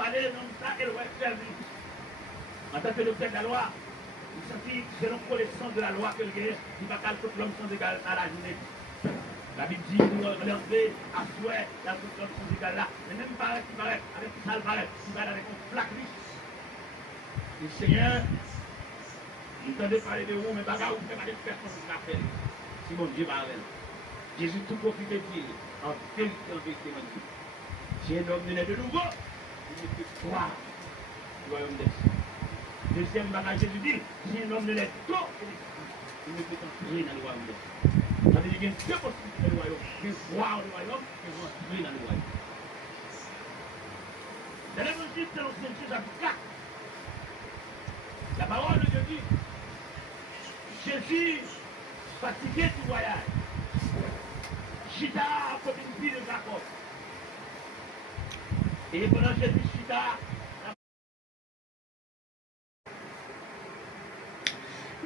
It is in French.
parler non ça et le roi servi. En tant que docteur de la loi, il sentit que c'est une connaissance de la loi que il va pas tout l'homme sans égal à la journée. La Bible dit, nous regardons à souhait, la toute l'homme sans égal là. Mais même paraît, avec ça le paraît, il va avec une plaque riche. Le Seigneur, il entendait parler de vous, mais bagarre, vous faites pas de personne qui l'a fait. Si mon Dieu parle. Jésus tout profite de Dieu. En vérité, mon Dieu. Si un homme né de nouveau, il ne peut croire au royaume des cieux. Deuxième bagage, Jésus dit, si un homme ne l'est pas, il ne peut entrer dans le royaume des cieux. Ça veut dire qu'il y a deux possibilités dans le royaume. Il y a croire au royaume et entrer dans le royaume. Dans l'évangile, c'est l'ancien chapitre 4. La parole de Dieu dit, Jésus, fatigué du voyage, Chita comme une fille de Jacob. Et pendant Jésus Chita,